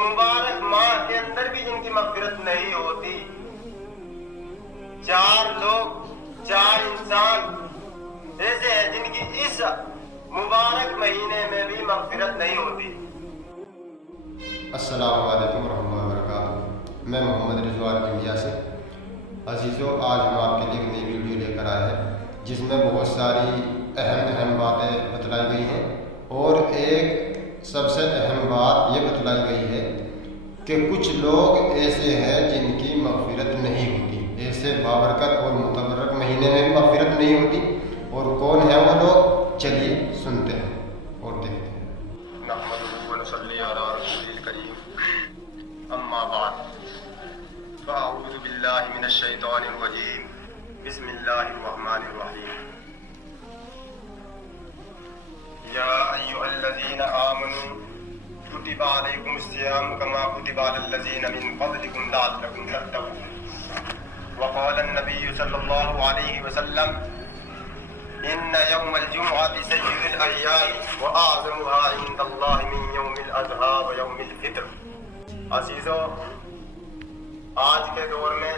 मुबारक माह के अंदर भी जिनकी मग़फ़िरत नहीं होती, 4 लोग 4 इंसान ऐसे हैं जिनकी इस मुबारक महीने में भी मग़फ़िरत नहीं होती। अस्सलामु अलैकुम रहमतुल्लाहि व बरकातुहू। मैं मोहम्मद रिजवान इंडिया से। अजीज़ों, आज हम आपके लिए एक नई वीडियो लेकर आए हैं जिसमें बहुत सारी अहम बातें बतलाई गई हैं और एक सबसे अहम बात ये बतलाई गई है कि कुछ लोग ऐसे हैं जिनकी मग़फ़िरत नहीं होती, ऐसे बाबरकत और मुतबरक महीने में भी मग़फ़िरत नहीं होती। और कौन है वो लोग, चलिए सुनते हैं और देखते हैं। नहमदुहु व नसल्ली अला रसूलिल करीम, अम्मा बाद, फ़अऊज़ु बिल्लाहि मिनश शैतानिर रजीम, बिस्मिल्लाहिर रहमानिर रहीम। या अय्युहल्लज़ीना आमनू कुतिबा अलैकुमुस सियाम कमा कुतिबा अलल्लज़ीना मिन क़ब्लिकुम लअल्लकुम तत्तक़ून। वक़ाल अन्नबिय्यु सल्लल्लाहु अलैहि वसल्लम इन्न यौमल जुमुअति सय्यिदुल अय्याम व अअज़मुहा इंदल्लाहि मिन यौमिल अज़हा व यौमिल फित्र। अज़ीज़ों, आज के दौर में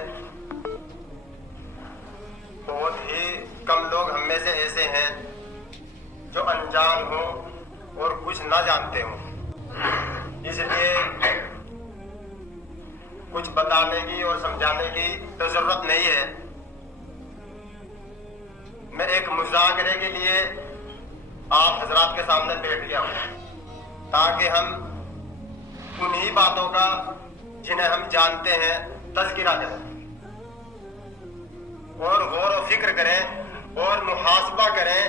बहुत ही कम लोग हम में से ऐसे हैं जो अनजान हो और कुछ ना जानते हो, इसलिए कुछ बताने की और समझाने की तो जरूरत नहीं है। मैं एक मुज़ाकरे के लिए आप हजरात के सामने बैठ गया हूँ ताकि हम उन्हीं बातों का जिन्हें हम जानते हैं तज़किरा करें और गौर व फिक्र करें और मुहासबा करें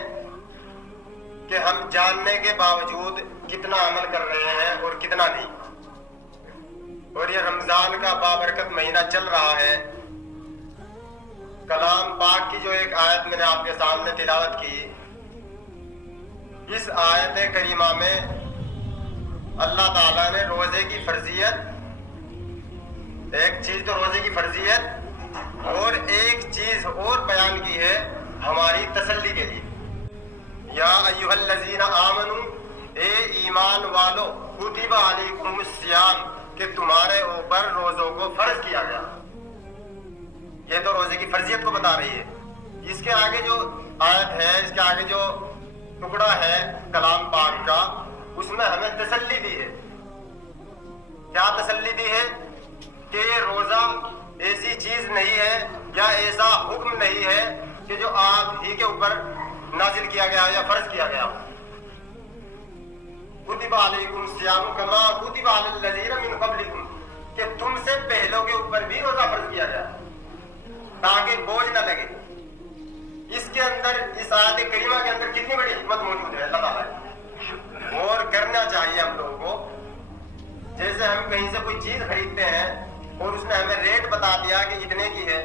कि हम जानने के बावजूद कितना अमल कर रहे हैं और कितना नहीं। और ये रमजान का बाबरकत महीना चल रहा है। कलाम पाक की जो एक आयत मैंने आपके सामने तिलावत की, इस आयत करीमा में अल्लाह ताला ने रोजे की फर्जियत, एक चीज तो रोजे की फर्जियत और एक चीज और बयान की है हमारी तसल्ली के लिए। या अय्युहल्लज़ीना आमनू, ए ईमान वालो, कुतिबा अलैकुमुस सियाम, कि तुम्हारे ऊपर रोजों को फर्ज किया गया। ये तो रोजे की फर्जियत को बता रही है। इसके आगे जो आयत है, इसके आगे जो टुकड़ा है कलाम पाक का, उसमें हमें तसल्ली दी है। क्या तसल्ली दी है? कि ये रोजा ऐसी चीज नहीं है या ऐसा हुक्म नहीं है कि जो आप ही के ऊपर नाजिल किया गया या फर्ज किया गया। कुतिबा अलैकुम सियाम कमा कुतिबा अलल्लज़ीना मिन क़ब्लिकुम, कि तुमसे पहलों के ऊपर भी रोजा फर्ज किया गया ताकि बोझ न लगे। इसके अंदर, इस आयत करीमा के अंदर कितनी बड़ी हिकमत मौजूद है, अल्लाह ताला और करना चाहिए हम लोगों को। जैसे हम कहीं से कोई चीज खरीदते हैं और उसने हमें रेट बता दिया कि इतने की है,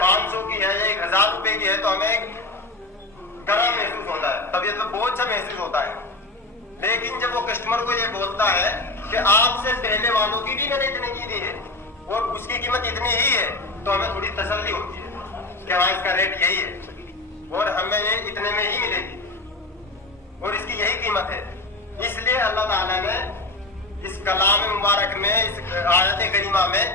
500 की है या 1000 रुपए की है, तो हमें एक गर्व महसूस होता है, तबीयत में बोझ सा महसूस होता है। लेकिन जब वो कस्टमर को ये बोलता है कि आपसे पहले वालों की भी मैंने इतने की दी है और उसकी कीमत इतनी ही है, तो हमें थोड़ी तसल्ली होती है कि हाँ, इसका रेट यही है और हमें ये इतने में ही मिलेगी और इसकी यही कीमत है। इसलिए अल्लाह ताला ने इस कलाम मुबारक में, इस आयत करीमा में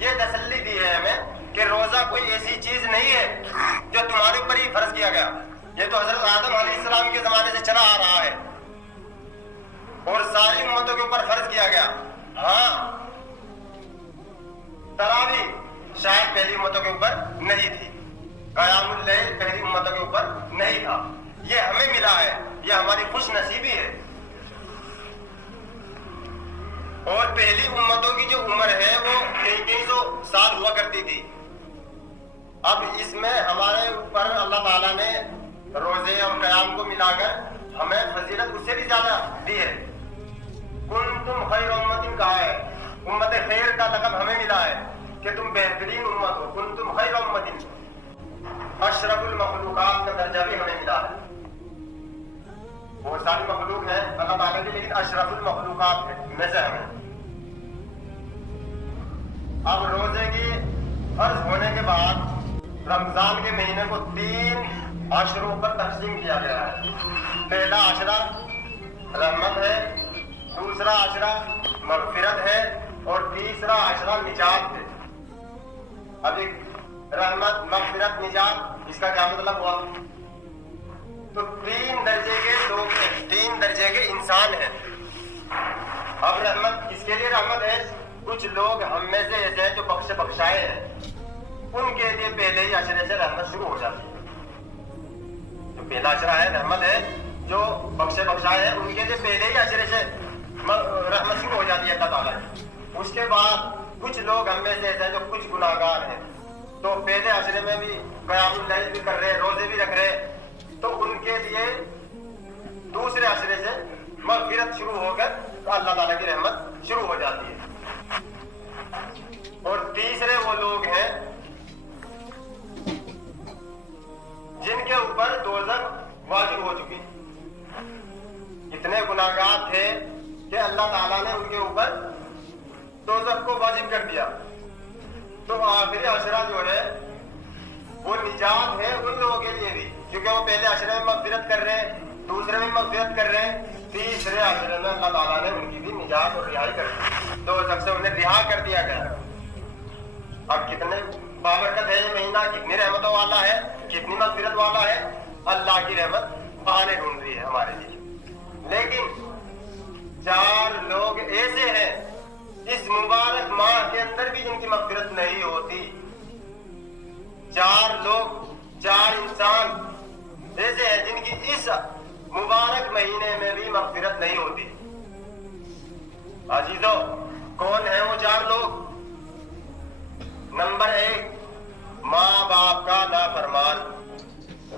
ये तसल्ली दी है हमें कि रोजा कोई ऐसी चीज नहीं है जो तुम्हारे ऊपर ही फर्ज किया गया। ये तो हजरत आदम अलैहिस्सलाम के जमाने से चला आ रहा है और सारी उम्मतों के ऊपर फर्ज किया गया। हाँ, तरावी शायद पहली उम्मतों के ऊपर नहीं थी, क़यामुल लैल पहली उम्मतों के ऊपर नहीं था। ये हमें मिला है, ये हमारी खुश नसीबी है। और पहली उम्मतों की जो उम्र है वो कई सौ साल हुआ करती थी। अब इसमें हमारे ऊपर अल्लाह ताला ने रोजे और क़याम को मिलाकर हमें फजीलत उससे भी ज्यादा दी है। कुंतुम खैर उम्मतिन कहा है, उम्मत खैर का लक़ब हमें मिला है कि तुम बेहतरीन उम्मत हो। कुंतुम खैर उम्मतिन, अशरफुल मखलूकात का दर्जा भी हमें मिला है। बहुत सारी मखलूक है अल्लाह ताला की, लेकिन अशरफुल मखलूकात में से हमें। अब रोजे के फर्ज होने के बाद रमजान के महीने को 3 अशरों पर तकसीम किया गया है। पहला अशरा रहमत है, दूसरा अशरा मगफिरत है और तीसरा अशरा निजात है। अब एक रहमत, मगफिरत, निजात, इसका क्या मतलब हुआ? तो तीन दर्जे के इंसान हैं। अब रहमत किसके लिए रहमत है? कुछ लोग हम में से ऐसे हैं जो बख्शाए हैं, उनके लिए पहले ही अशरे से रहमत शुरू हो जाती है। जो पहला अशरा है रहमत है, जो बख्शाए हैं उनके लिए पहले ही अशरे से रहमत शुरू हो जाती है अल्लाह ताला की। उसके बाद कुछ लोग हम में से ऐसे हैं जो कुछ गुनाहगार हैं, तो पहले अशरे में भी क़यामुल लैल भी कर रहे, रोजे भी रख रहे, तो उनके लिए दूसरे अशरे से मग़फ़िरत शुरू होकर अल्लाह ताला की रहमत शुरू हो जाती है। और तीसरे वो लोग हैं जिनके ऊपर दोज़ख वाजिब हो चुकी, इतने गुनाहगार थे कि अल्लाह ताला ने उनके ऊपर दोज़ख को वाजिब कर दिया। तो आखिरी अशरा जो है वो निजात है उन लोगों के लिए भी, क्योंकि वो पहले अशरे में मग़फ़िरत कर रहे हैं, दूसरे में मग़फ़िरत कर रहे हैं, तीसरे अशरे में अल्लाह ताला ने उनकी भी निजात और रिहाई कर दी, दोज़ख से उन्हें रिहा कर दिया गया। अब कितने बाबरकत है ये महीना, कितनी रहमतों वाला है, कितनी मग़फ़िरत वाला है। अल्लाह की रहमत बहाने ढूंढ रही है हमारे लिए। लेकिन 4 लोग ऐसे हैं इस मुबारक माह के अंदर भी जिनकी मग़फ़िरत नहीं होती। 4 लोग, 4 इंसान ऐसे हैं जिनकी इस मुबारक महीने में भी मग़फ़िरत नहीं होती। अजीजों, कौन है वो 4 लोग? नंबर 1, माँ बाप का नाफरमान,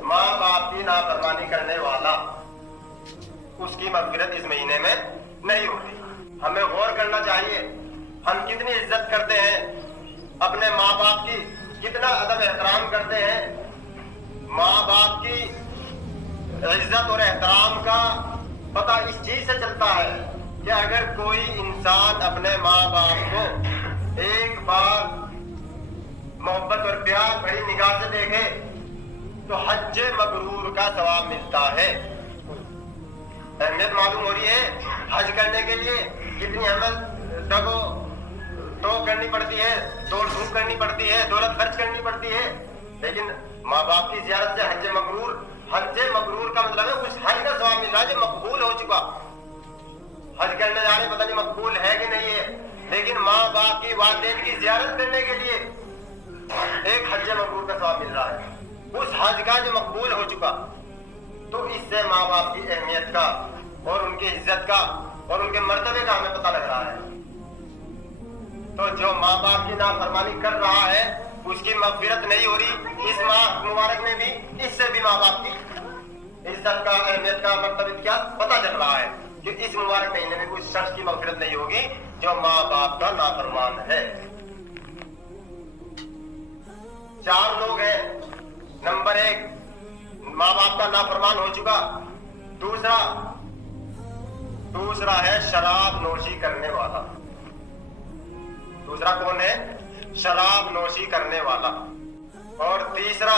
माँ बाप की नाफरमानी करने वाला, उसकी मग़फ़िरत इस महीने में नहीं होती। हमें गौर करना चाहिए, हम कितनी इज्जत करते हैं अपने माँ बाप की, कितना अदब एहतराम करते हैं। माँ बाप की इज्जत और एहतराम का पता इस चीज से चलता है कि अगर कोई इंसान अपने माँ बाप को एक बार मोहब्बत और प्यार भरी निगाह से देखे तो हज मबरूर का सवाब मिलता है। अहमियत मालूम हो रही है हज करने के लिए, कितनी अहमियत दगो तो करनी पड़ती है, दौड़ धूप करनी पड़ती है, दौलत खर्च करनी पड़ती है। लेकिन माँ बाप की ज़ियारत से हज मबरूर का मतलब है उस हज का सवाब मिल रहा है जो मकबूल हो चुका। हज करने जाने पता नहीं मकबूल है कि नहीं है, लेकिन माँ बाप की वालिदैन की ज़ियारत करने के लिए एक हज मबरूर का सवाब मिल रहा है, उस हज का जो मकबूल हो चुका। तो इससे माँ बाप की अहमियत का और उनकी इज्जत का और उनके मर्तबे का हमें पता लग रहा है। तो जो माँ बाप की नाफरमानी कर रहा है उसकी मग़फ़िरत नहीं हो रही इस माह मुबारक में भी, इससे भी माँ बाप की इज्जत का, अहमियत का, मर्तबे का पता चल रहा है कि इस मुबारक महीने में कोई शख्स की मग़फ़िरत नहीं होगी जो माँ बाप का नाफरमान है। 4 लोग हैं। नंबर 1, माँ बाप का नाफरमान हो चुका। दूसरा है शराब नोशी करने वाला। दूसरा कौन है? शराब नोशी करने वाला। और तीसरा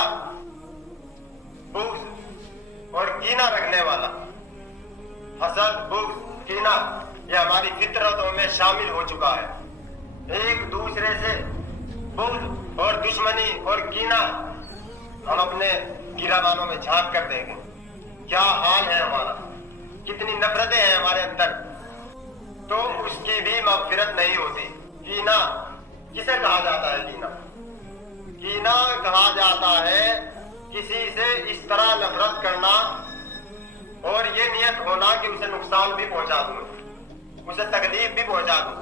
बुग़्ज़ और कीना रखने वाला। हसद, बुग़्ज़, कीना ये हमारी फितरतों में शामिल हो चुका है। एक दूसरे से बुग़्ज़ और दुश्मनी और कीना हम अपने गिराबानों में झांक कर देखें, क्या हाल है हमारा, कितनी नफरतें हैं हमारे अंदर, तो उसकी भी मग़फ़िरत नहीं होती। कीना किसे कहा जाता है? कीना कहा जाता है किसी से इस तरह नफरत करना और ये नियत होना कि उसे नुकसान भी पहुंचा दूं, उसे तकलीफ भी पहुंचा दूं,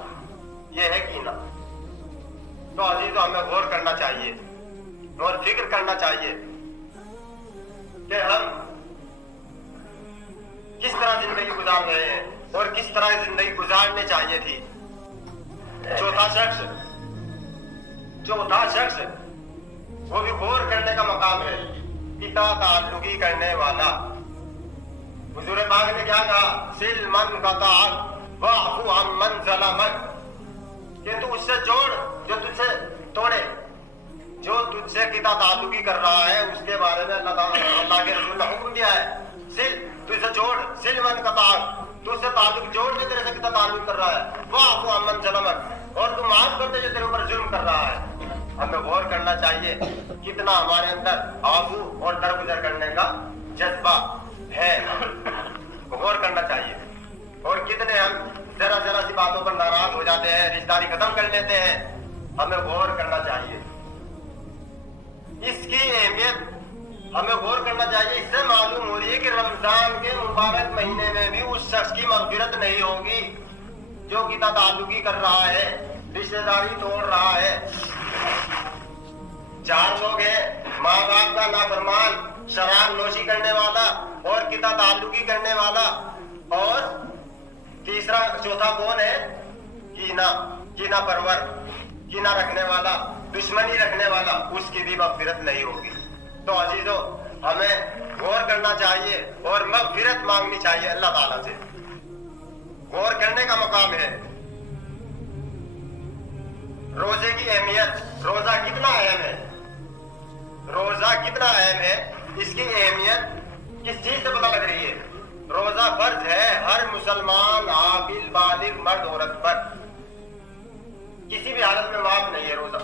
ये है कीना। तो अजीज़ों, हमें गौर करना चाहिए और फिक्र करना चाहिए कि हम किस तरह जिंदगी गुजार रहे हैं और किस तरह जिंदगी गुजारनी चाहिए थी। चौथा शख्स वो भी गौर करने का मकाम है, पिता ताल्लुकी करने वाला। हुजूर पाक ने क्या कहा? सिल मन कताअक वाअफु अम्मन ज़लमक, कि तू उससे जोड़ जो तुझसे तोड़े, जो तुझसे पिता ताल्लुकी कर रहा है उसके बारे में अल्लाह के रसूल ने हुक्म दिया है। सिल, तुझसे जोड़, सिल मन कताअक, तू तुझसे ताल्लुक जोड़ जो तेरे से कितना ताल्लुक कर रहा है, वो आपको अमन जलमन, और तू माफ कर दे जो तेरे ऊपर जुल्म कर रहा है। हमें गौर करना चाहिए कितना हमारे अंदर आगू और दरगुजर करने का जज्बा है, गौर करना चाहिए। और कितने हम जरा जरा सी बातों पर नाराज हो जाते हैं, रिश्तेदारी खत्म कर लेते हैं। हमें गौर करना चाहिए, इसकी अहमियत हमें गौर करना चाहिए। इससे मालूम हो रही है कि रमजान के मुबारक महीने में भी उस शख्स की मग़फ़िरत नहीं होगी जो कितना ताल्लुकी कर रहा है, रिश्तेदारी तोड़ रहा है। 4 लोग हैं, माँ बाप का नाफरमान, शराब नोशी करने वाला और कितना ताल्लुकी करने वाला, और तीसरा चौथा कौन है? कीना परवर, कीना रखने वाला, दुश्मनी रखने वाला, उसकी भी मग़फ़िरत नहीं होगी। तो अजीजों, हमें गौर करना चाहिए और मग़फ़िरत मांगनी चाहिए अल्लाह ताला से। गौर करने का मकाम है। रोजे की अहमियत, रोजा कितना अहम है, रोजा कितना अहम है, इसकी अहमियत किस चीज से पता लग रही है? रोजा फर्ज है हर मुसलमान आकिल बालिग मर्द औरत पर, किसी भी हालत में माफ नहीं है। रोजा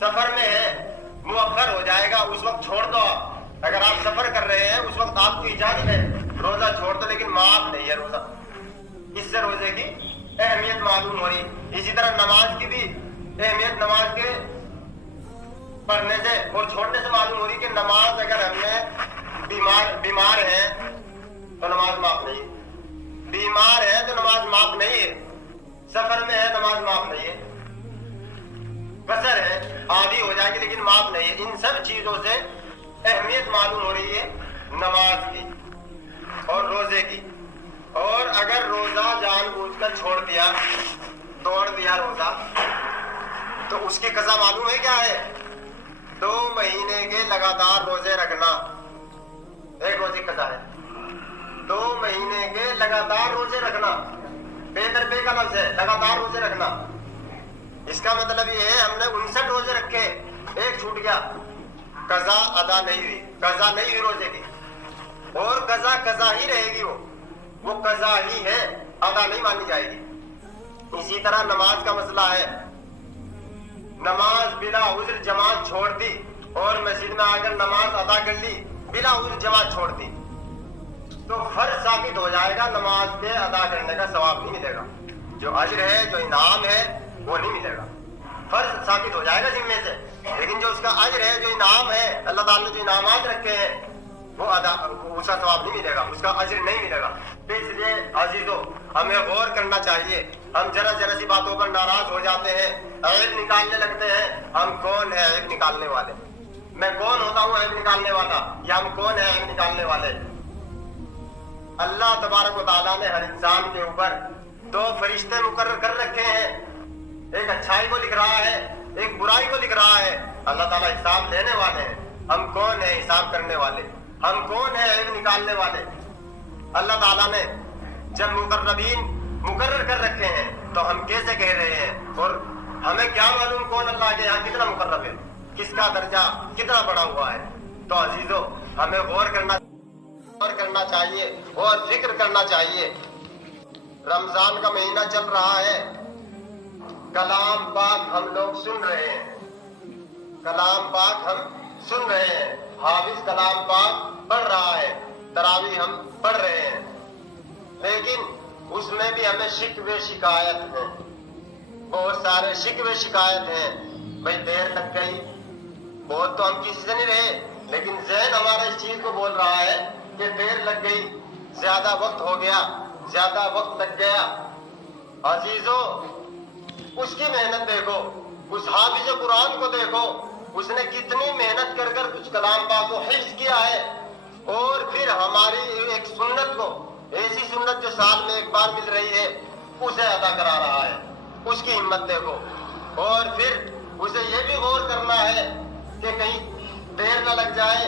सफर में है, मुअख्खर हो जाएगा, उस वक्त छोड़ दो। अगर आप सफर कर रहे हैं उस वक्त आपको इजाजत है, रोजा छोड़ दो, लेकिन माफ नहीं है रोजा। इससे रोजे की अहमियत मालूम हो रही। इसी तरह नमाज की भी अहमियत नमाज के पढ़ने से और छोड़ने से मालूम हो रही कि नमाज अगर हमने बीमार है तो नमाज माफ नहीं है, बीमार है तो नमाज माफ नहीं है, सफर में है नमाज माफ नहीं है, कसर है आधी हो जाएगी लेकिन माफ नहीं है। इन सब चीजों से अहमियत मालूम हो रही है नमाज की और रोजे की। और अगर रोजा जानबूझकर छोड़ दिया, तोड़ दिया रोजा, तो उसकी कज़ा मालूम है क्या है? 2 महीने के लगातार रोजे रखना, एक रोजे की कज़ा है। 2 महीने के लगातार रोजे रखना, बेदरबे का लफ्ज़ है, लगातार रोजे रखना। इसका मतलब ये है हमने 59 रोजे रखे, एक छूट गया, कज़ा अदा नहीं हुई, कज़ा नहीं हुई रोजे की, और कज़ा ही रहेगी, वो कज़ा ही है, अदा नहीं मानी जाएगी। इसी तरह नमाज का मसला है, नमाज बिला उज़्र जमात छोड़ दी और मस्जिद में आकर नमाज अदा कर ली, बिला उज़्र जमात छोड़ दी, तो फर्ज साबित हो जाएगा, नमाज के अदा करने का सवाब नहीं मिलेगा। जो अज्र है, जो इनाम है, वो नहीं मिलेगा, फर्ज साबित हो जाएगा जिम्मे से, लेकिन जो उसका अज्र है, जो इनाम है, अल्लाह ताला ने जो इनामात रखे हैं, वो अदा, उसका सवाब नहीं मिलेगा, उसका अज्र नहीं मिलेगा। तो इसलिए अजीजों, हमें गौर करना चाहिए। हम जरा जरा सी बातों पर नाराज हो जाते हैं, ऐब निकालने लगते हैं। हम कौन है ऐब निकालने वाले? मैं कौन होता हूँ ऐब निकालने वाला, या हम कौन है ऐब निकालने वाले? अल्लाह तबारक व तआला ने हर इंसान के ऊपर 2 फरिश्ते मुकर्रर कर रखे हैं, एक अच्छाई को लिख रहा है, एक बुराई को लिख रहा है। अल्लाह ताला हिसाब लेने वाले हैं। हम कौन है हिसाब करने वाले? हम कौन है ऐब निकालने वाले? अल्लाह ताला ने जब मुकर्रबीन मुकर्रर कर रखे हैं तो हम कैसे कह रहे हैं? और हमें क्या मालूम कौन अल्लाह के यहाँ कितना मुकर्रब है, किसका दर्जा कितना बड़ा हुआ है? तो अजीजों, हमें गौर करना चाहिए और फिक्र करना चाहिए। रमजान का महीना चल रहा है, कलाम पाक हम लोग सुन रहे हैं, कलाम पाक हम सुन रहे हैं, हाफिज कलाम पाक पढ़ रहा है, तरावी हम पढ़ रहे हैं, लेकिन उसमें भी हमें शिकवे शिकायत है, बहुत सारे शिकवे शिकायत हैं। भाई देर लग गई, बहुत तो हम किसी से नहीं रहे, लेकिन ज़हन हमारा इस चीज को बोल रहा है कि देर लग गई, ज्यादा वक्त हो गया, ज्यादा वक्त लग गया। अजीजों, उसकी मेहनत देखो, उस हाफिज कुरान को देखो, उसने कितनी मेहनत कर कर कुछ कलाम पाक को हिफ्ज किया है, और फिर हमारी एक सुन्नत को, ऐसी सुन्नत जो साल में एक बार मिल रही है, उसे अदा करा रहा है। उसकी हिम्मत देखो। और फिर उसे ये भी गौर करना है कि कहीं देर न लग जाए,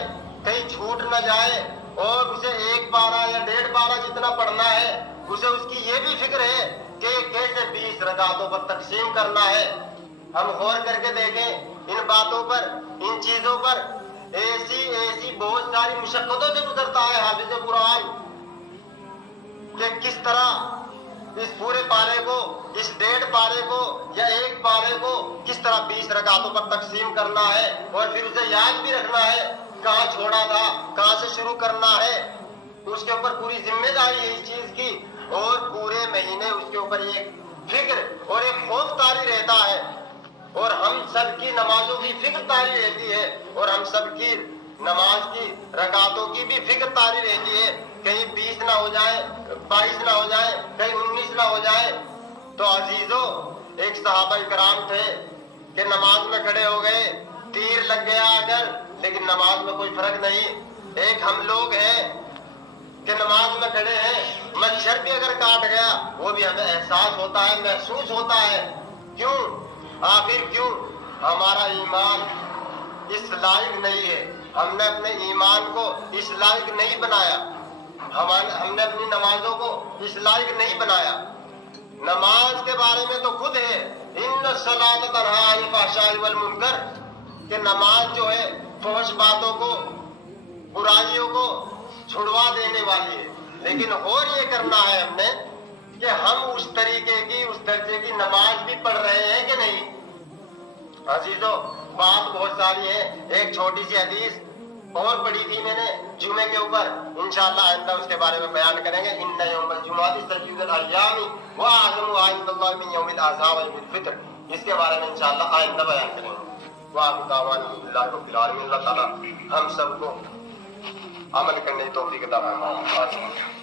कहीं छूट न जाए, और उसे 1 पारा या 1.5 पारा जितना पढ़ना है, उसे उसकी ये भी फिक्र है कि कैसे 20 रकातों पर तकसीम करना है। हम गौर करके देखें इन बातों पर, इन चीजों पर। ऐसी बहुत सारी मुशक्कतों से गुजरता है हाफिज कुरान कि किस तरह इस पूरे पारे को, इस 1.5 पारे को या 1 पारे को किस तरह 20 रकातों पर तकसीम करना है और फिर उसे याद भी रखना है कहाँ छोड़ा था, कहाँ से शुरू करना है, उसके ऊपर पूरी जिम्मेदारी है इस चीज की। और पूरे महीने उसके ऊपर एक फिक्र और एक खौफ तारी रहता है और हम सबकी नमाजों की फिक्र तारी रहती है और हम सबकी नमाज की रकातों की भी फिक्र तारी रहती है, कहीं 20 ना हो जाए, 22 ना हो जाए, कहीं 19 ना हो जाए। तो अजीजों, एक सहाबा इकराम थे कि नमाज में खड़े हो गए, तीर लग गया अगर, लेकिन नमाज में कोई फर्क नहीं। एक हम लोग हैं कि नमाज में खड़े हैं, मच्छर भी अगर काट गया वो भी हमें एहसास होता है, महसूस होता है। क्यों? आखिर क्यों? हमारा ईमान इस लायक नहीं है, हमने अपने ईमान को इस लायक नहीं बनाया, हमने अपनी नमाजों को इस लायक नहीं बनाया। नमाज के बारे में तो खुद है, इन्न सलात तन्हा अनिल फहशाई वल मुनकर, कि नमाज जो है फहश बातों को, बुराइयों को छुड़वा देने वाली है। लेकिन और ये करना है हमने कि हम उस तरीके की, उस दर्जे की नमाज भी पढ़ रहे हैं कि नहीं। अजीजों, बात बहुत सारी है, एक छोटी सी हदीस और पढ़ी थी मैंने जुमे के ऊपर, इंशाअल्लाह आइंदा उसके बारे में बयान करेंगे। इन्ना यौमुल जुमुअती सय्यिदुल अय्यामी व अअज़मु इंदल्लाहि मिन यौमिल अज़हा व यौमिल फित्र, इसके बारे में इंशाअल्लाह आइंदा बयान करेंगे। वाह दावाना बिल्लाहि रब्बिल आलमीन, अल्लाह ताला हम सबको अमल करने की तौफीक अता फरमाए।